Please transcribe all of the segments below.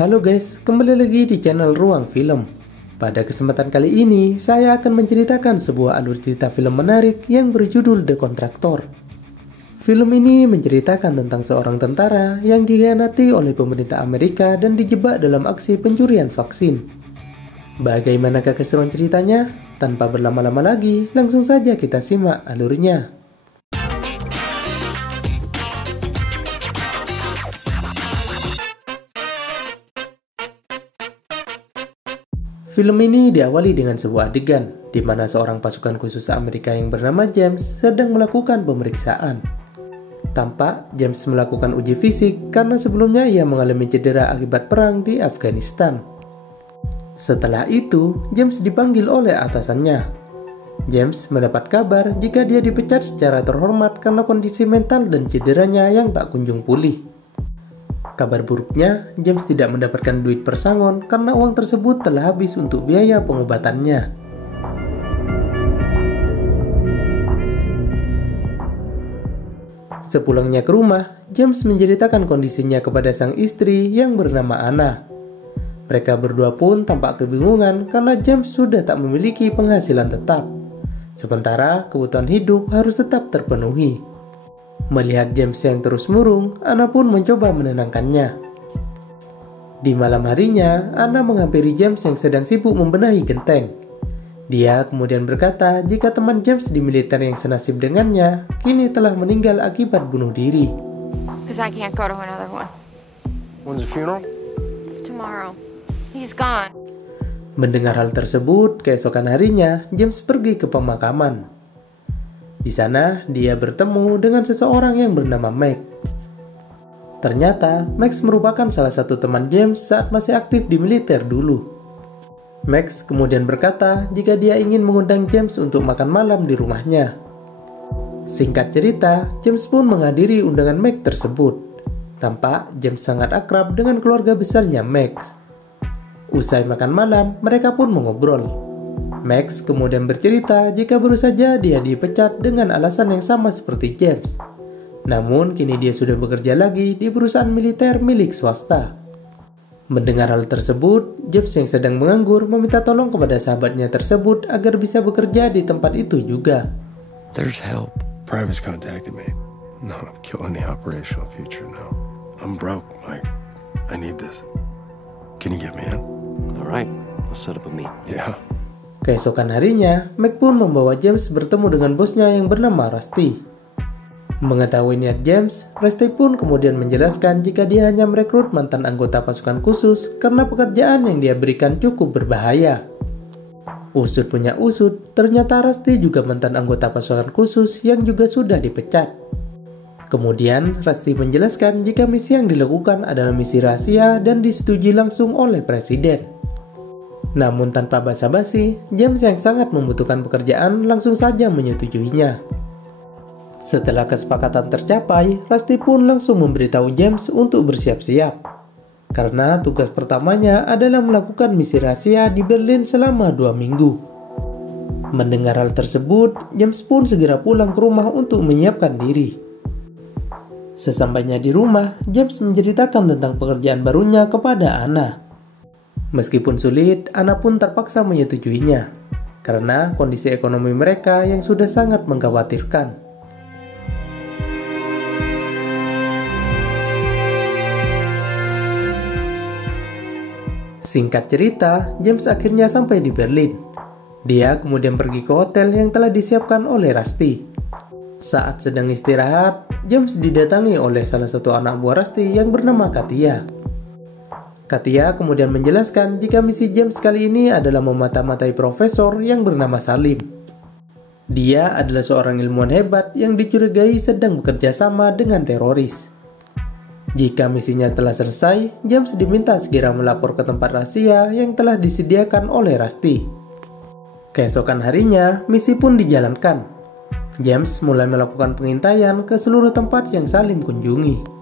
Halo guys, kembali lagi di channel Ruang Film. Pada kesempatan kali ini, saya akan menceritakan sebuah alur cerita film menarik yang berjudul The Contractor. Film ini menceritakan tentang seorang tentara yang dikhianati oleh pemerintah Amerika dan dijebak dalam aksi pencurian vaksin. Bagaimanakah keseruan ceritanya? Tanpa berlama-lama lagi, langsung saja kita simak alurnya. Film ini diawali dengan sebuah adegan di mana seorang pasukan khusus Amerika yang bernama James sedang melakukan pemeriksaan. Tampak James melakukan uji fisik karena sebelumnya ia mengalami cedera akibat perang di Afghanistan. Setelah itu, James dipanggil oleh atasannya. James mendapat kabar jika dia dipecat secara terhormat karena kondisi mental dan cederanya yang tak kunjung pulih. Kabar buruknya, James tidak mendapatkan duit persangon karena uang tersebut telah habis untuk biaya pengobatannya. Sepulangnya ke rumah, James menceritakan kondisinya kepada sang istri yang bernama Anna. Mereka berdua pun tampak kebingungan karena James sudah tak memiliki penghasilan tetap. Sementara kebutuhan hidup harus tetap terpenuhi. Melihat James yang terus murung, Anna pun mencoba menenangkannya. Di malam harinya, Anna menghampiri James yang sedang sibuk membenahi genteng. Dia kemudian berkata jika teman James di militer yang senasib dengannya, kini telah meninggal akibat bunuh diri. Because I can't go to another one. When's the funeral? It's tomorrow. He's gone. Mendengar hal tersebut, keesokan harinya, James pergi ke pemakaman. Di sana, dia bertemu dengan seseorang yang bernama Meg. Ternyata, Max merupakan salah satu teman James saat masih aktif di militer dulu. Max kemudian berkata jika dia ingin mengundang James untuk makan malam di rumahnya. Singkat cerita, James pun menghadiri undangan Meg tersebut. Tampak James sangat akrab dengan keluarga besarnya Max. Usai makan malam, mereka pun mengobrol. Max kemudian bercerita jika baru saja dia dipecat dengan alasan yang sama seperti James. Namun kini dia sudah bekerja lagi di perusahaan militer milik swasta. Mendengar hal tersebut, James yang sedang menganggur meminta tolong kepada sahabatnya tersebut agar bisa bekerja di tempat itu juga. There's help. Private's contacted me. Not killing the operational future now. I'm broke, Mike. I need this. Can you get me in? All right, I'll set up a meet. Yeah. Keesokan harinya, Meg pun membawa James bertemu dengan bosnya yang bernama Rusty. Mengetahui niat James, Rusty pun kemudian menjelaskan jika dia hanya merekrut mantan anggota pasukan khusus karena pekerjaan yang dia berikan cukup berbahaya. Usut punya usut, ternyata Rusty juga mantan anggota pasukan khusus yang juga sudah dipecat. Kemudian, Rusty menjelaskan jika misi yang dilakukan adalah misi rahasia dan disetujui langsung oleh presiden. Namun tanpa basa-basi, James yang sangat membutuhkan pekerjaan langsung saja menyetujuinya. Setelah kesepakatan tercapai, Rusty pun langsung memberitahu James untuk bersiap-siap. Karena tugas pertamanya adalah melakukan misi rahasia di Berlin selama 2 minggu. Mendengar hal tersebut, James pun segera pulang ke rumah untuk menyiapkan diri. Sesampainya di rumah, James menceritakan tentang pekerjaan barunya kepada Anna. Meskipun sulit, Anna pun terpaksa menyetujuinya karena kondisi ekonomi mereka yang sudah sangat mengkhawatirkan. Singkat cerita, James akhirnya sampai di Berlin. Dia kemudian pergi ke hotel yang telah disiapkan oleh Rusty. Saat sedang istirahat, James didatangi oleh salah satu anak buah Rusty yang bernama Katia. Katia kemudian menjelaskan jika misi James kali ini adalah memata-matai profesor yang bernama Salim. Dia adalah seorang ilmuwan hebat yang dicurigai sedang bekerja sama dengan teroris. Jika misinya telah selesai, James diminta segera melapor ke tempat rahasia yang telah disediakan oleh Rusty. Keesokan harinya, misi pun dijalankan. James mulai melakukan pengintaian ke seluruh tempat yang Salim kunjungi.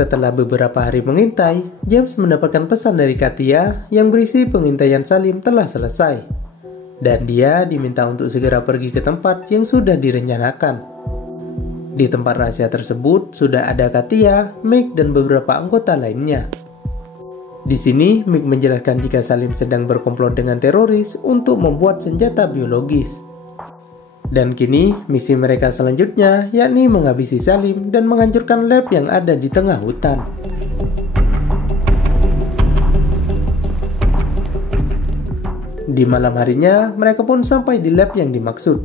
Setelah beberapa hari mengintai, James mendapatkan pesan dari Katia yang berisi pengintaian Salim telah selesai. Dan dia diminta untuk segera pergi ke tempat yang sudah direncanakan. Di tempat rahasia tersebut sudah ada Katia, Mick, dan beberapa anggota lainnya. Di sini, Mick menjelaskan jika Salim sedang berkomplot dengan teroris untuk membuat senjata biologis. Dan kini, misi mereka selanjutnya yakni menghabisi Salim dan menghancurkan lab yang ada di tengah hutan. Di malam harinya, mereka pun sampai di lab yang dimaksud.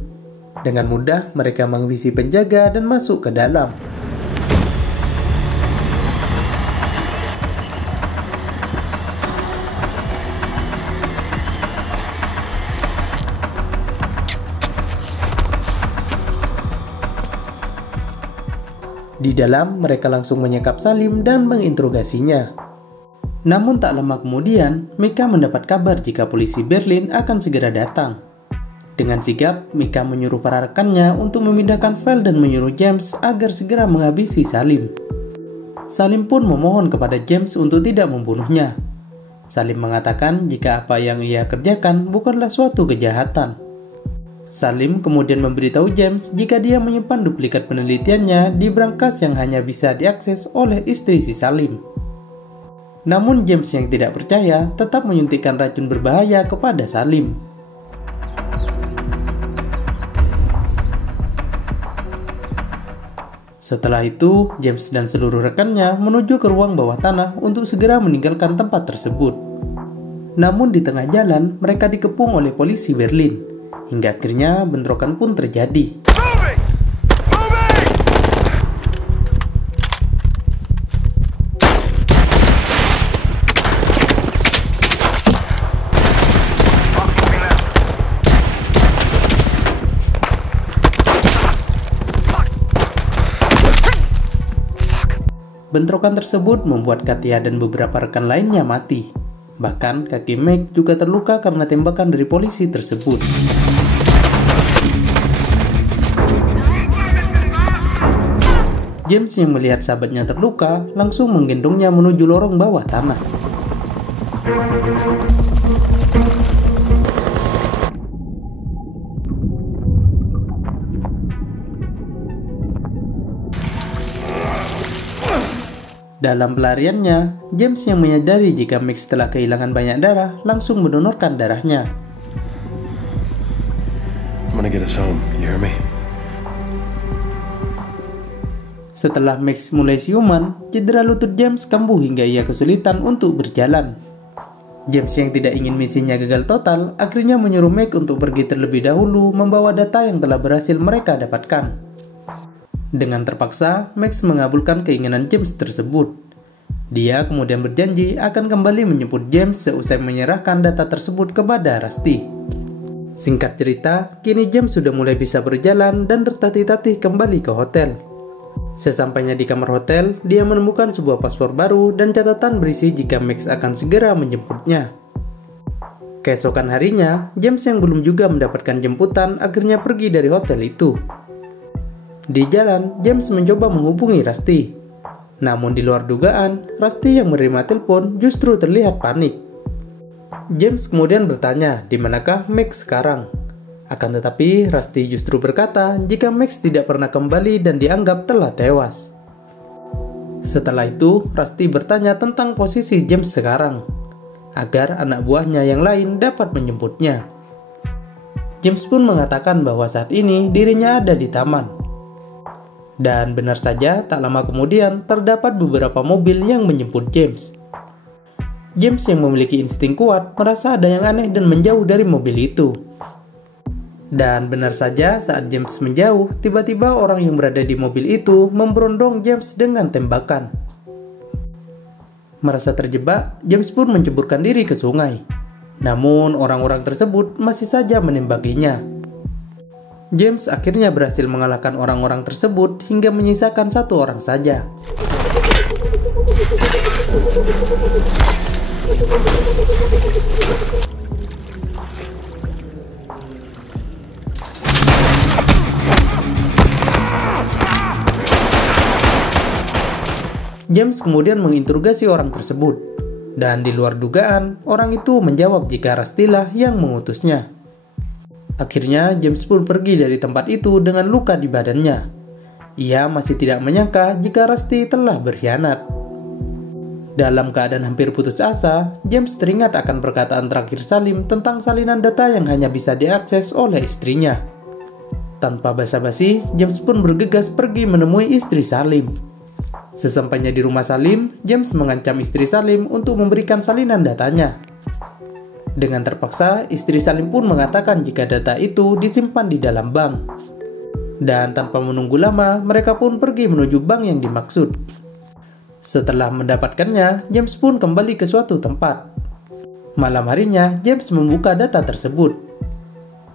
Dengan mudah, mereka menghabisi penjaga dan masuk ke dalam. Di dalam, mereka langsung menyekap Salim dan menginterogasinya. Namun tak lama kemudian, Mika mendapat kabar jika polisi Berlin akan segera datang. Dengan sigap, Mika menyuruh para rekannya untuk memindahkan file dan menyuruh James agar segera menghabisi Salim. Salim pun memohon kepada James untuk tidak membunuhnya. Salim mengatakan jika apa yang ia kerjakan bukanlah suatu kejahatan. Salim kemudian memberitahu James jika dia menyimpan duplikat penelitiannya di brankas yang hanya bisa diakses oleh istri si Salim. Namun James yang tidak percaya tetap menyuntikkan racun berbahaya kepada Salim. Setelah itu, James dan seluruh rekannya menuju ke ruang bawah tanah untuk segera meninggalkan tempat tersebut. Namun di tengah jalan, mereka dikepung oleh polisi Berlin. Hingga akhirnya bentrokan pun terjadi. Bentrokan tersebut membuat Katia dan beberapa rekan lainnya mati. Bahkan kaki Meg juga terluka karena tembakan dari polisi tersebut. James yang melihat sahabatnya terluka langsung menggendongnya menuju lorong bawah tanah. Dalam pelariannya, James yang menyadari jika Max telah kehilangan banyak darah langsung mendonorkan darahnya. I'm gonna get us home, you hear me? Setelah Max mulai siuman, cedera lutut James kambuh hingga ia kesulitan untuk berjalan. James yang tidak ingin misinya gagal total, akhirnya menyuruh Meg untuk pergi terlebih dahulu membawa data yang telah berhasil mereka dapatkan. Dengan terpaksa, Max mengabulkan keinginan James tersebut. Dia kemudian berjanji akan kembali menjemput James seusai menyerahkan data tersebut kepada Rusty. Singkat cerita, kini James sudah mulai bisa berjalan dan tertatih-tatih kembali ke hotel. Sesampainya di kamar hotel, dia menemukan sebuah paspor baru dan catatan berisi jika Max akan segera menjemputnya. Keesokan harinya, James yang belum juga mendapatkan jemputan akhirnya pergi dari hotel itu. Di jalan, James mencoba menghubungi Rusty. Namun di luar dugaan, Rusty yang menerima telepon justru terlihat panik. James kemudian bertanya di manakah Max sekarang. Akan tetapi, Rusty justru berkata jika Max tidak pernah kembali dan dianggap telah tewas. Setelah itu, Rusty bertanya tentang posisi James sekarang, agar anak buahnya yang lain dapat menjemputnya. James pun mengatakan bahwa saat ini dirinya ada di taman. Dan benar saja, tak lama kemudian terdapat beberapa mobil yang menjemput James. James yang memiliki insting kuat merasa ada yang aneh dan menjauh dari mobil itu. Dan benar saja, saat James menjauh, tiba-tiba orang yang berada di mobil itu memberondong James dengan tembakan. Merasa terjebak, James pun menceburkan diri ke sungai. Namun orang-orang tersebut masih saja menembakinya. James akhirnya berhasil mengalahkan orang-orang tersebut hingga menyisakan satu orang saja. James kemudian menginterogasi orang tersebut, dan di luar dugaan, orang itu menjawab jika Rusty lah yang mengutusnya. Akhirnya, James pun pergi dari tempat itu dengan luka di badannya. Ia masih tidak menyangka jika Rusty telah berkhianat. Dalam keadaan hampir putus asa, James teringat akan perkataan terakhir Salim tentang salinan data yang hanya bisa diakses oleh istrinya. Tanpa basa-basi, James pun bergegas pergi menemui istri Salim. Sesampainya di rumah Salim, James mengancam istri Salim untuk memberikan salinan datanya. Dengan terpaksa, istri Salim pun mengatakan jika data itu disimpan di dalam bank. Dan tanpa menunggu lama, mereka pun pergi menuju bank yang dimaksud. Setelah mendapatkannya, James pun kembali ke suatu tempat. Malam harinya, James membuka data tersebut.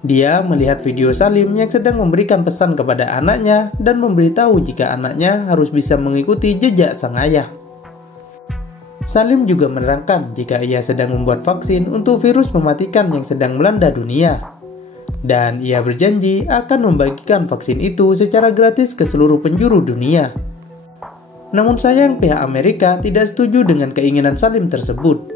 Dia melihat video Salim yang sedang memberikan pesan kepada anaknya dan memberitahu jika anaknya harus bisa mengikuti jejak sang ayah. Salim juga menerangkan jika ia sedang membuat vaksin untuk virus mematikan yang sedang melanda dunia. Dan ia berjanji akan membagikan vaksin itu secara gratis ke seluruh penjuru dunia. Namun sayang pihak Amerika tidak setuju dengan keinginan Salim tersebut.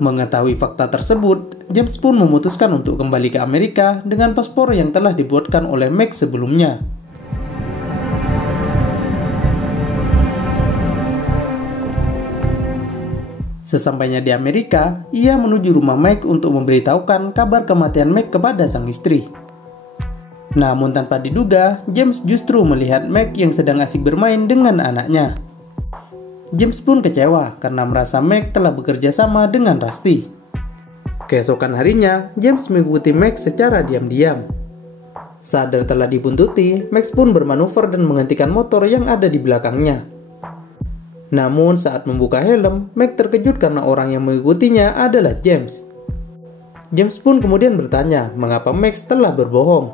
Mengetahui fakta tersebut, James pun memutuskan untuk kembali ke Amerika dengan paspor yang telah dibuatkan oleh Max sebelumnya. Sesampainya di Amerika, ia menuju rumah Max untuk memberitahukan kabar kematian Max kepada sang istri. Namun tanpa diduga, James justru melihat Max yang sedang asik bermain dengan anaknya. James pun kecewa karena merasa Max telah bekerja sama dengan Rusty. Keesokan harinya, James mengikuti Max secara diam-diam. Sadar telah dibuntuti, Max pun bermanuver dan menghentikan motor yang ada di belakangnya. Namun saat membuka helm, Max terkejut karena orang yang mengikutinya adalah James. James pun kemudian bertanya mengapa Max telah berbohong.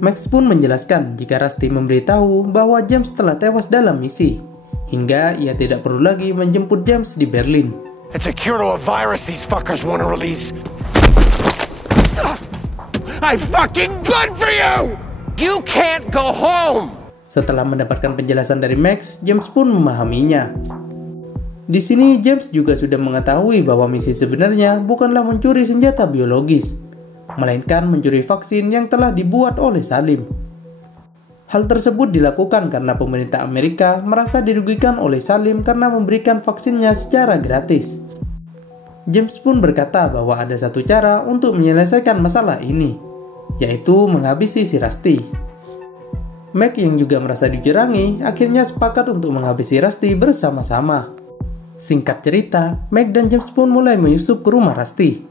Max pun menjelaskan jika Rusty memberitahu bahwa James telah tewas dalam misi, hingga ia tidak perlu lagi menjemput James di Berlin. It's a cure to a virus these fuckers want to release. I'm fucking good for you! You can't go home! Setelah mendapatkan penjelasan dari Max, James pun memahaminya. Di sini James juga sudah mengetahui bahwa misi sebenarnya bukanlah mencuri senjata biologis, melainkan mencuri vaksin yang telah dibuat oleh Salim. Hal tersebut dilakukan karena pemerintah Amerika merasa dirugikan oleh Salim karena memberikan vaksinnya secara gratis. James pun berkata bahwa ada satu cara untuk menyelesaikan masalah ini, yaitu menghabisi si Rusty. Mac yang juga merasa dicurangi akhirnya sepakat untuk menghabisi Rusty bersama-sama. Singkat cerita, Mac dan James pun mulai menyusup ke rumah Rusty.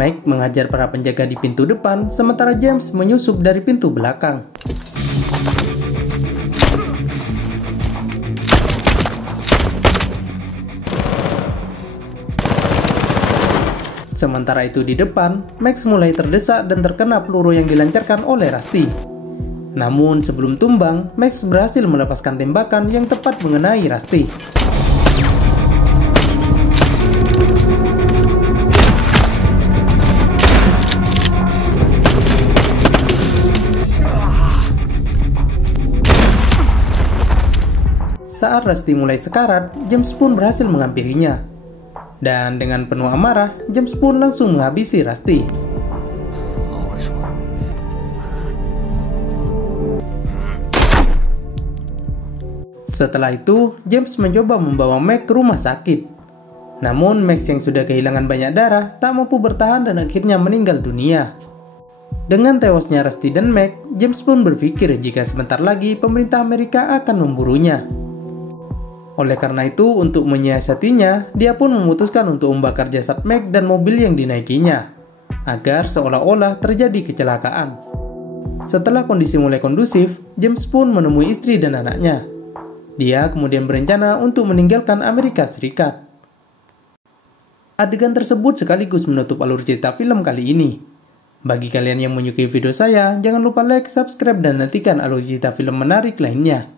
Mac mengajar para penjaga di pintu depan, sementara James menyusup dari pintu belakang. Sementara itu di depan, Max mulai terdesak dan terkena peluru yang dilancarkan oleh Rusty. Namun sebelum tumbang, Max berhasil melepaskan tembakan yang tepat mengenai Rusty. Saat Rusty mulai sekarat, James pun berhasil menghampirinya. Dan dengan penuh amarah, James pun langsung menghabisi Rusty. Setelah itu, James mencoba membawa Mac ke rumah sakit. Namun Max yang sudah kehilangan banyak darah tak mampu bertahan dan akhirnya meninggal dunia. Dengan tewasnya Rusty dan Mac, James pun berpikir jika sebentar lagi pemerintah Amerika akan memburunya. Oleh karena itu, untuk menyiasatinya, dia pun memutuskan untuk membakar jasad Mac dan mobil yang dinaikinya, agar seolah-olah terjadi kecelakaan. Setelah kondisi mulai kondusif, James pun menemui istri dan anaknya. Dia kemudian berencana untuk meninggalkan Amerika Serikat. Adegan tersebut sekaligus menutup alur cerita film kali ini. Bagi kalian yang menyukai video saya, jangan lupa like, subscribe, dan nantikan alur cerita film menarik lainnya.